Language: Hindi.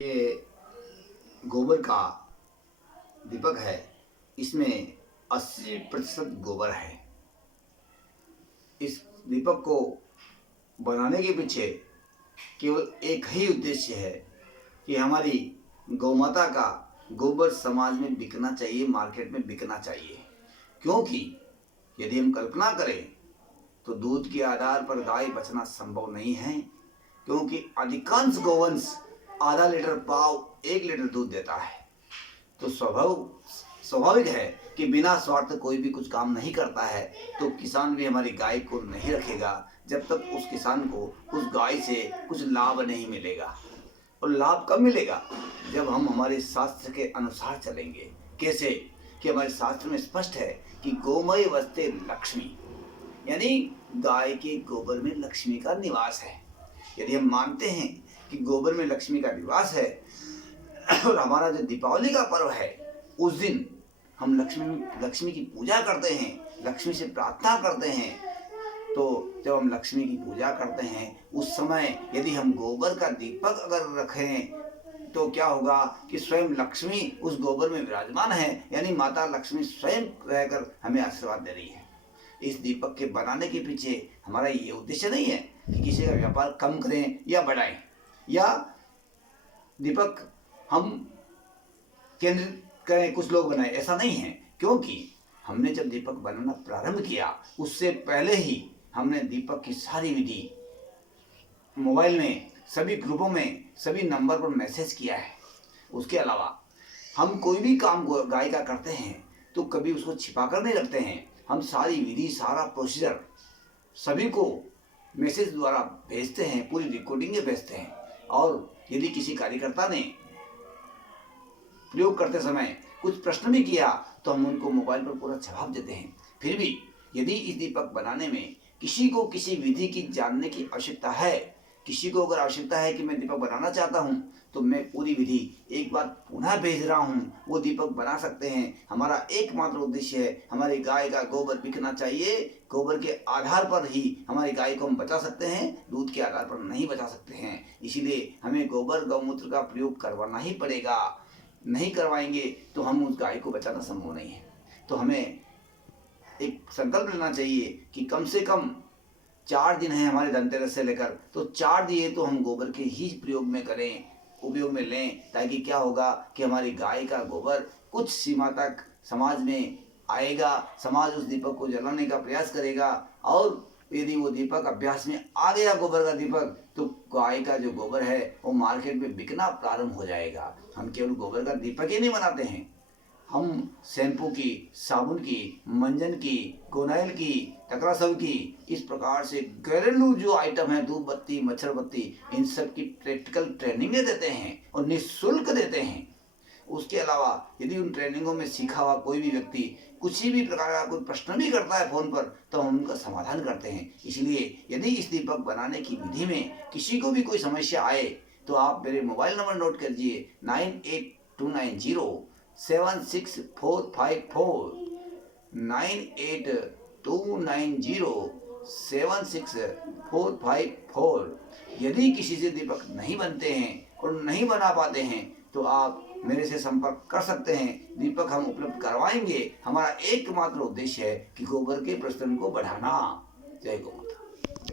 ये गोबर का दीपक है। इसमें 80% गोबर है। इस दीपक को बनाने के पीछे केवल एक ही उद्देश्य है कि हमारी गौ माता का गोबर समाज में बिकना चाहिए, मार्केट में बिकना चाहिए। क्योंकि यदि हम कल्पना करें तो दूध के आधार पर गाय बचना संभव नहीं है, क्योंकि अधिकांश गोवंश आधा लीटर पाव 1 लीटर दूध देता है। तो स्वाभाविक है कि बिना स्वार्थ कोई भी कुछ काम नहीं करता है। तो किसान भी हमारी गाय को नहीं रखेगा जब तक उस किसान को उस गाय से कुछ लाभ नहीं मिलेगा। और लाभ कब मिलेगा? जब हम हमारे शास्त्र के अनुसार चलेंगे। कैसे? कि हमारे शास्त्र में स्पष्ट है कि गोमय वस्ते लक्ष्मी, यानी गाय के गोबर में लक्ष्मी का निवास है। यदि हम मानते हैं कि गोबर में लक्ष्मी का निवास है और हमारा जो दीपावली का पर्व है उस दिन हम लक्ष्मी की पूजा करते हैं, लक्ष्मी से प्रार्थना करते हैं। तो जब हम लक्ष्मी की पूजा करते हैं उस समय यदि हम गोबर का दीपक अगर रखें तो क्या होगा कि स्वयं लक्ष्मी उस गोबर में विराजमान है, यानी माता लक्ष्मी स्वयं रहकर हमें आशीर्वाद दे रही है। इस दीपक के बनाने के पीछे हमारा ये उद्देश्य नहीं है कि किसी का व्यापार कम करें या बढ़ाएं, या दीपक हम केंद्रित करें कुछ लोग बनाए, ऐसा नहीं है। क्योंकि हमने जब दीपक बनाना प्रारंभ किया उससे पहले ही हमने दीपक की सारी विधि मोबाइल में सभी ग्रुपों में सभी नंबर पर मैसेज किया है। उसके अलावा हम कोई भी काम गाय का करते हैं तो कभी उसको छिपा कर नहीं रखते हैं। हम सारी विधि, सारा प्रोसीजर सभी को मैसेज द्वारा भेजते हैं, पूरी रिकॉर्डिंगें भेजते हैं। और यदि किसी कार्यकर्ता ने प्रयोग करते समय कुछ प्रश्न भी किया तो हम उनको मोबाइल पर पूरा जवाब देते हैं। फिर भी यदि इस दीपक बनाने में किसी को किसी विधि की जानने की आवश्यकता है, किसी को अगर आवश्यकता है कि मैं दीपक बनाना चाहता हूं, तो मैं पूरी विधि एक बार पुनः भेज रहा हूं, वो दीपक बना सकते हैं। हमारा एकमात्र उद्देश्य है हमारी गाय का गोबर बिकना चाहिए। गोबर के आधार पर ही हमारी गाय को हम बचा सकते हैं, दूध के आधार पर नहीं बचा सकते हैं। इसीलिए हमें गोबर गौमूत्र का प्रयोग करवाना ही पड़ेगा। नहीं करवाएंगे तो हम उस गाय को बचाना संभव नहीं है। तो हमें एक संकल्प लेना चाहिए कि कम से कम 4 दिन है हमारे धनतेरस से लेकर, तो 4 दिए तो हम गोबर के ही प्रयोग में करें, उपयोग में लें। ताकि क्या होगा कि हमारी गाय का गोबर कुछ सीमा तक समाज में आएगा, समाज उस दीपक को जलाने का प्रयास करेगा। और यदि वो दीपक अभ्यास में आ गया, गोबर का दीपक, तो गाय का जो गोबर है वो मार्केट में बिकना प्रारंभ हो जाएगा। हम केवल गोबर का दीपक ही नहीं बनाते हैं, हम शैम्पू की, साबुन की, मंजन की, गोनाइल की, टकरासव की, इस प्रकार से घरेलू जो आइटम है, धूप बत्ती, मच्छर बत्ती, इन सब की प्रैक्टिकल ट्रेनिंगें देते हैं और निःशुल्क देते हैं। उसके अलावा यदि उन ट्रेनिंगों में सीखा हुआ कोई भी व्यक्ति किसी भी प्रकार का कोई प्रश्न भी करता है फ़ोन पर, तो हम उनका समाधान करते हैं। इसलिए यदि इस दीपक बनाने की विधि में किसी को भी कोई समस्या आए तो आप मेरे मोबाइल नंबर नोट कर लीजिए, 9829076454, 9829076454। यदि किसी से दीपक नहीं बनते हैं और नहीं बना पाते हैं तो आप मेरे से संपर्क कर सकते हैं। दीपक हम उपलब्ध करवाएंगे। हमारा एकमात्र उद्देश्य है कि गोबर के प्रचलन को बढ़ाना। जय गौ।